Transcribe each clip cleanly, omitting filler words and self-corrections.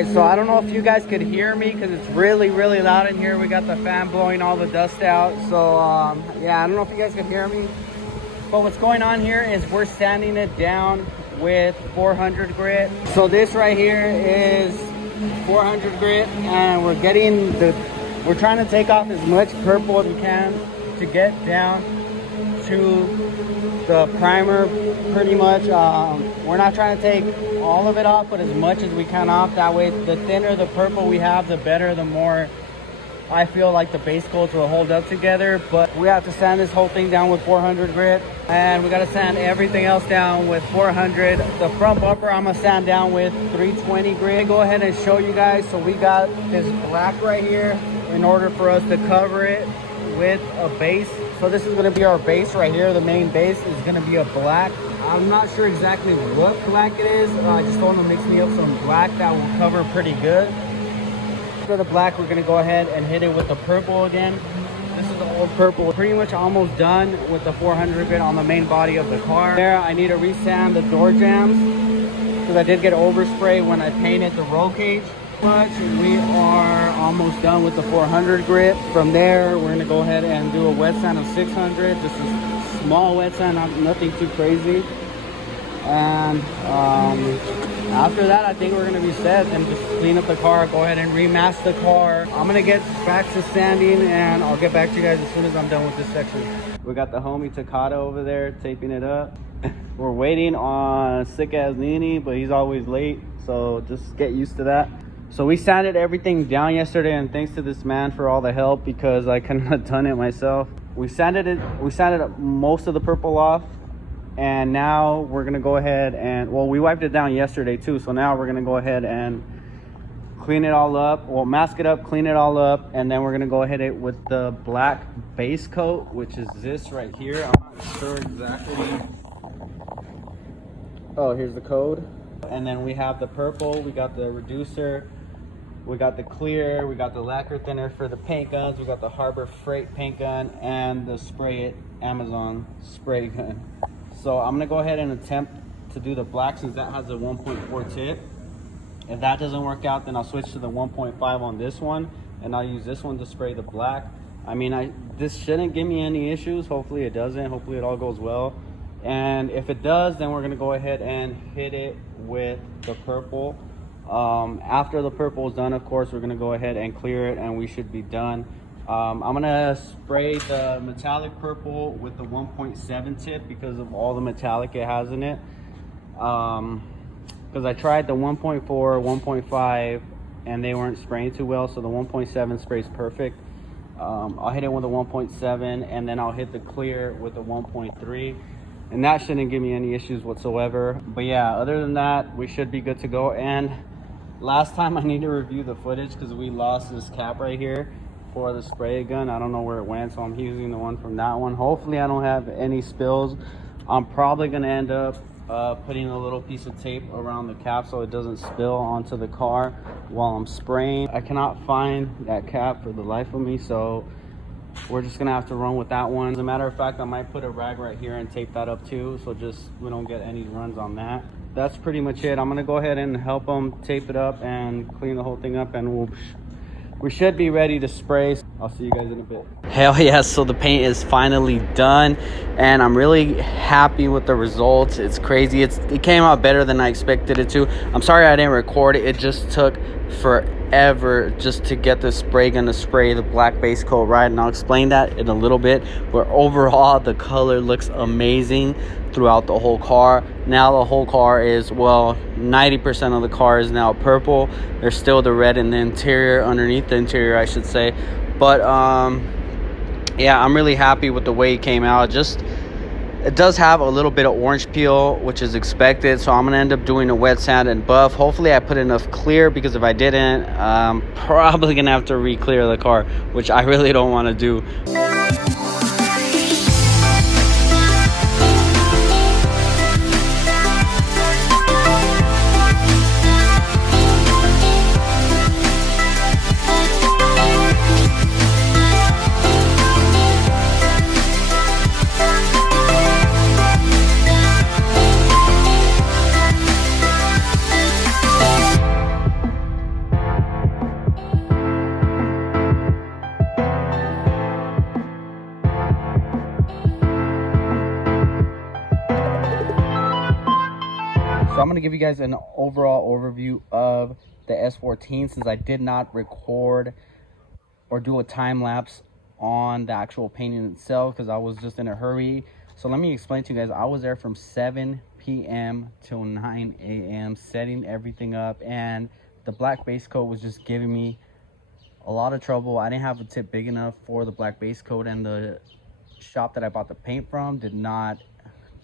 Alright, so I don't know if you guys could hear me because it's really loud in here. We got the fan blowing all the dust out. So yeah, I don't know if you guys could hear me. But what's going on here is we're sanding it down with 400 grit. So this right here is 400 grit, and we're trying to take off as much purple as we can to get down to the primer pretty much. We're not trying to take all of it off, but as much as we can off. That way, the thinner the purple we have, the better, the more I feel like the base coats will hold up together. But we have to sand this whole thing down with 400 grit, and we got to sand everything else down with 400. The front bumper I'm gonna sand down with 320 grit. Go ahead and show you guys. So we got this black right here in order for us to cover it with a base. So this is gonna be our base right here. The main base is gonna be a black. I'm not sure exactly what black it is. I just told them to mix me up some black that will cover pretty good. After the black, we're gonna go ahead and hit it with the purple again. This is the old purple. We're pretty much almost done with the 400 grit on the main body of the car. There, I need to resand the door jambs because I did get overspray when I painted the roll cage. We are almost done with the 400 grit. From there, we're gonna go ahead and do a wet sand of 600. Just a small wet sand, nothing too crazy. And after that, I think we're gonna be set and just clean up the car, go ahead and remask the car. I'm gonna get back to sanding, and I'll get back to you guys as soon as I'm done with this section. We got the homie Takata over there taping it up. We're waiting on sick ass Nini, but he's always late, so just get used to that. So we sanded everything down yesterday, and thanks to this man for all the help because I couldn't have done it myself. We sanded most of the purple off, and now we're gonna go ahead and, well, we wiped it down yesterday too, so now we're gonna go ahead and clean it all up. Well, mask it up, clean it all up, and then we're gonna go ahead with the black base coat, which is this right here. I'm not sure exactly. Oh, here's the code. And then we have the purple, we got the reducer, we got the clear, we got the lacquer thinner for the paint guns, we got the Harbor Freight paint gun, and the Spray It Amazon spray gun. So I'm gonna go ahead and attempt to do the black since that has a 1.4 tip. If that doesn't work out, then I'll switch to the 1.5 on this one, and I'll use this one to spray the black. I mean, this shouldn't give me any issues. Hopefully it doesn't. Hopefully it all goes well. And if it does, then we're gonna go ahead and hit it with the purple. After the purple is done, of course, we're gonna go ahead and clear it, and we should be done. I'm gonna spray the metallic purple with the 1.7 tip because of all the metallic it has in it. Because I tried the 1.4, 1.5, and they weren't spraying too well, so the 1.7 sprays perfect. I'll hit it with the 1.7, and then I'll hit the clear with the 1.3. And that shouldn't give me any issues whatsoever. But yeah, other than that, we should be good to go. And last time I need to review the footage because we lost this cap right here for the spray gun. I don't know where it went, so I'm using the one from that one. Hopefully I don't have any spills. I'm probably gonna end up putting a little piece of tape around the cap so it doesn't spill onto the car while I'm spraying. I cannot find that cap for the life of me, so we're just gonna have to run with that one. As a matter of fact, I might put a rag right here and tape that up too, so just we don't get any runs on that. That's pretty much it. I'm gonna go ahead and help them tape it up and clean the whole thing up, and we should be ready to spray. I'll see you guys in a bit. Hell yeah, so the paint is finally done, and I'm really happy with the results. It's crazy. It came out better than I expected it to. I'm sorry I didn't record it. It just took forever just to get the spray gun to spray the black base coat right, and I'll explain that in a little bit. But overall, the color looks amazing throughout the whole car. Now the whole car is, well, 90% of the car is now purple. There's still the red in the interior, underneath the interior I should say. But yeah, I'm really happy with the way it came out. It does have a little bit of orange peel, which is expected, so I'm gonna end up doing a wet sand and buff. Hopefully I put enough clear, because if I didn't, I'm probably gonna have to re-clear the car, which I really don't want to do. So I'm going to give you guys an overall overview of the S14 since I did not record or do a time lapse on the actual painting itself because I was just in a hurry. So let me explain to you guys. I was there from 7 p.m. till 9 a.m. setting everything up, and the black base coat was just giving me a lot of trouble. I didn't have a tip big enough for the black base coat, and the shop that I bought the paint from did not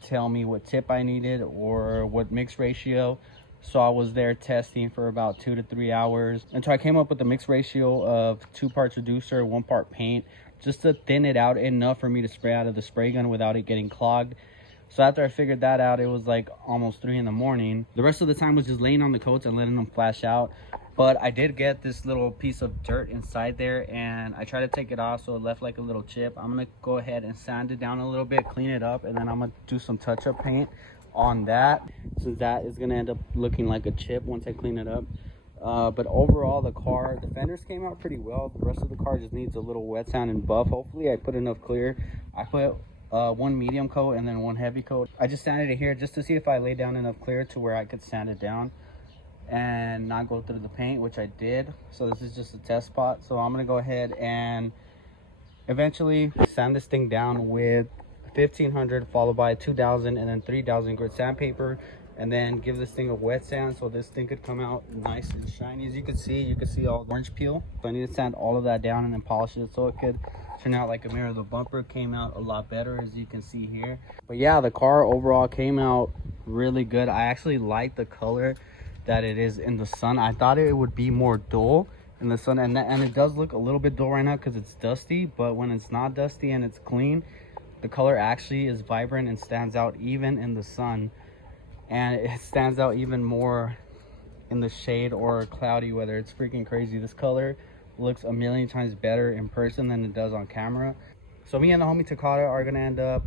tell me what tip I needed or what mix ratio. So I was there testing for about 2 to 3 hours until I came up with the mix ratio of 2 parts reducer, 1 part paint, just to thin it out enough for me to spray out of the spray gun without it getting clogged. So after I figured that out, it was like almost 3 in the morning. The rest of the time was just laying on the coats and letting them flash out. But I did get this little piece of dirt inside there, and I tried to take it off, so it left like a little chip. I'm gonna go ahead and sand it down a little bit, clean it up, and then I'm gonna do some touch-up paint on that, so that is gonna end up looking like a chip once I clean it up. But overall, the fenders came out pretty well. The rest of the car just needs a little wet sand and buff. Hopefully I put enough clear. I put 1 medium coat and then 1 heavy coat. I just sanded it here just to see if I laid down enough clear to where I could sand it down and not go through the paint, which I did. So this is just a test spot. So I'm gonna go ahead and eventually sand this thing down with 1500 followed by 2000 and then 3000 grit sandpaper, and then give this thing a wet sand so this thing could come out nice and shiny. As you can see all the orange peel. So I need to sand all of that down and then polish it so it could turn out like a mirror. The bumper came out a lot better, as you can see here. But yeah, the car overall came out really good. I actually like the color that it is in the sun. I thought it would be more dull in the sun, and it does look a little bit dull right now because it's dusty, but when it's not dusty and it's clean, the color actually is vibrant and stands out even in the sun, and it stands out even more in the shade or cloudy weather. It's freaking crazy. This color looks a million times better in person than it does on camera. So me and the homie Takata are gonna end up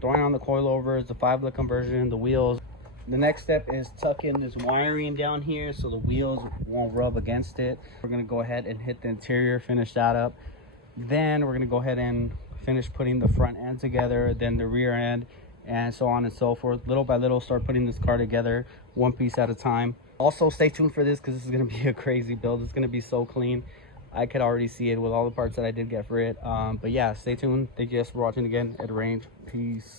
throwing on the coilovers, the 5-lit conversion, the wheels. The next step is tuck in this wiring down here so the wheels won't rub against it. We're gonna go ahead and hit the interior, finish that up. Then we're gonna go ahead and finish putting the front end together, then the rear end, and so on and so forth. Little by little, start putting this car together, one piece at a time. Also, stay tuned for this because this is gonna be a crazy build. It's gonna be so clean. I could already see it with all the parts that I did get for it. But yeah, stay tuned. Thank you guys for watching again. At Range. Peace.